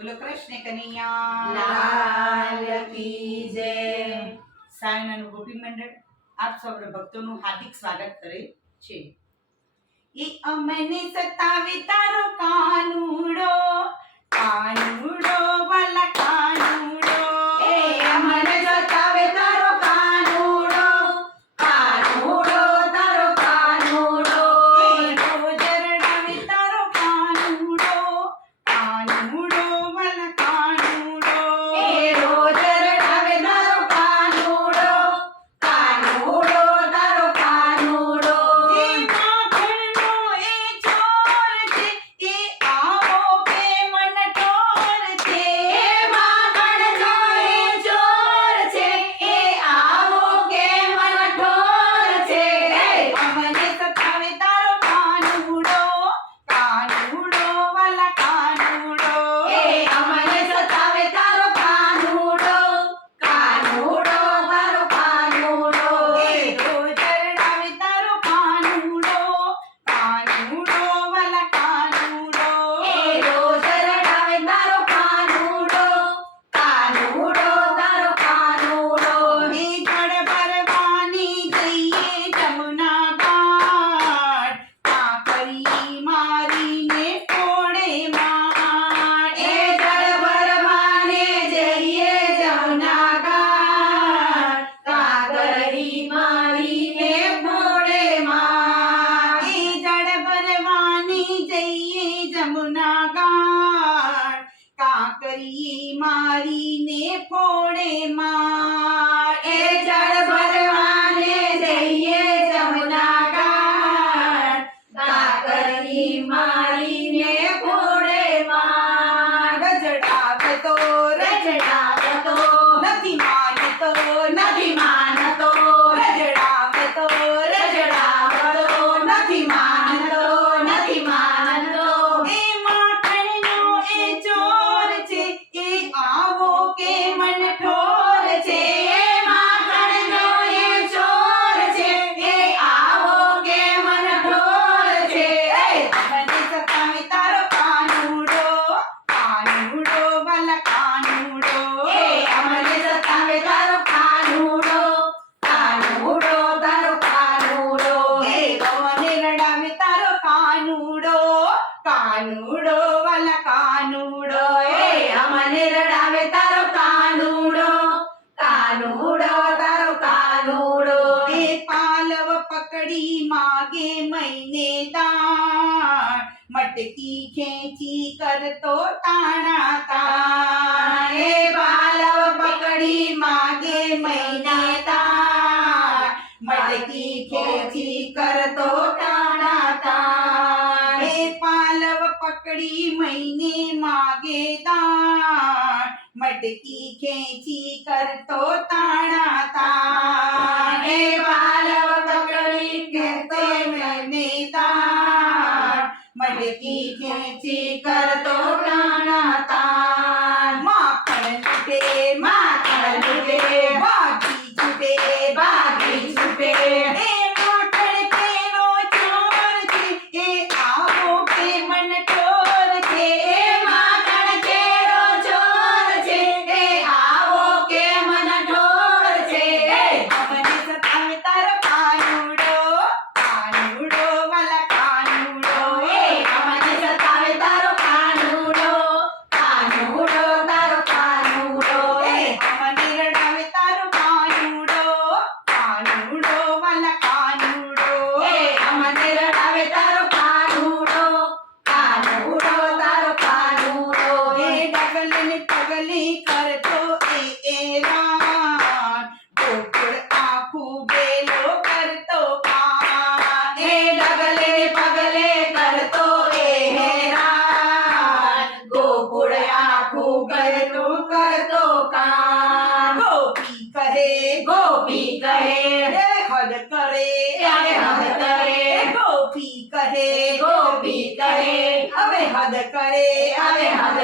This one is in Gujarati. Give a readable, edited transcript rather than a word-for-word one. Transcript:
બોલો કૃષ્ણ કનૈયા લાલ કી જય। સાયનાનું ગોપી મંડળ આપ સૌ ભક્તોનું હાર્દિક સ્વાગત કરે છે। એ અમને સતાવે તારો કાનુડો, કાનુડો વાલા કાનુડો, એ અમને સતાવે તારો કાનુડો, કાનુડો તારો કાનુડો, એ રોજ રડાવે તારો કાનુડો, કાનુડો વાલા કાનુડો, એ રોજ રડાવે તારો કાનુડો, કાનુડો તારો કાનુડો। એ માખણનો એ ચોર છે, એ આવો કે મન ઠોર છે, એ માખણનો એ ચોર છે, એ આવો કે મન ઠોર છે। અમને સતાવે તારો કાનુડો, કાનુડો વાલા કાનુડો, એ અમને સતાવે તારો કાનુડો, કાનુડો તારો કાનુડો। એ રોજ રડાવે તારો કાનુડો, કાનુડો વાલા કાનુડો, એ રોજ રડાવે તારો કાનુડો, કાનુડો તારો કાનુડો। એ જળ ભરવાની જઈએ જમુના ઘાટ, કાંકરી મારીને કોળે માટ, એ જળ ભરવાને જઈએ જમના ઘાટ, કાંકરી મારીને મોઢે માટ। એ જળ ભરવાની જઈએ જમુના ઘાટ, કાંકરી મારીને ફોડે માટ, એ જળ ભરવાને જઈએ જમના ઘાટ, કાંકરી મારીને મોઢે માટ। રજડાવતો રજડાવતો નથી માનતો, નથી માનતો, રજડાવતો રજડાવતો નથી માનતો, નથી માનતો। એ માખણનો એ ચોર છે, એ આવો કે મન ઠોર છે, એ માખણનો એ ચોર છે, એ આવો કે મન ઠોર છે। મને સતાવે તારો કાનુડો, કાનુડો વાલા કાનુડો, એ અમને સતાવે તારો કાનુડો, કાનુડો તારો કાનુડો। એ મને રડાવે તારો કાનુડો, કાનુડો વાલા કાનુડો, એ અમને રડાવે તારો કાનુડો, કાનુડો તારો કાનુડો। એ પાલવ પકડી માગે મહિને દાણ, મટકી ખેંચી કરતો તાણા તાણ, એ પાલવ પકડી માગે મહિને તાણ, મટકી ખેંચી કરતો તાણા તાણ, એ પાલવ પકડી મહિને માગે દાણ, મટકી ખેંચી કરતો તાણા તાણ, એ પાલવ પકડી કરતો મહિને દાણ, મટકી ખેંચી કરતો તાણા તાણ, માખણ લૂટે માખણ લૂટે, ભાગી છૂટે ભાગી છૂટે, એ માખણ કેવો ચોર છે, એ આવો કે મન ઠોર છે, એ માખણ કેરો ચોર છે, એ આવો કે મન ઠોર છે। અમને સતાવે તારો કાનુડો, કાનુડો વાલા કાનુડો, એ અમને સતાવે તારો કાનુડો, કાનુડો તારો કાનુડો। એ અમને રડાવે તારો કાનુડો, કાનુડો વાલા કાનુડો, એ અમને રડાવે તારો કાનુડો, કાનુડો તારો કાનુડો। એ ડગલ ને પગલે કરતો એ રાન, ગોકુળ આખું બેલો કરતો કાન, એ ડગલે પગલે કરતો એ હેરાન, ગોકુળ આખું કરતું કરતો કામ। ગોપી કહે ગોપી કહે એ હદ કરે, ત્યારે હદ કરે, ગોપી કહે ગોપી કહે હવે હદ કરે, હવે હદ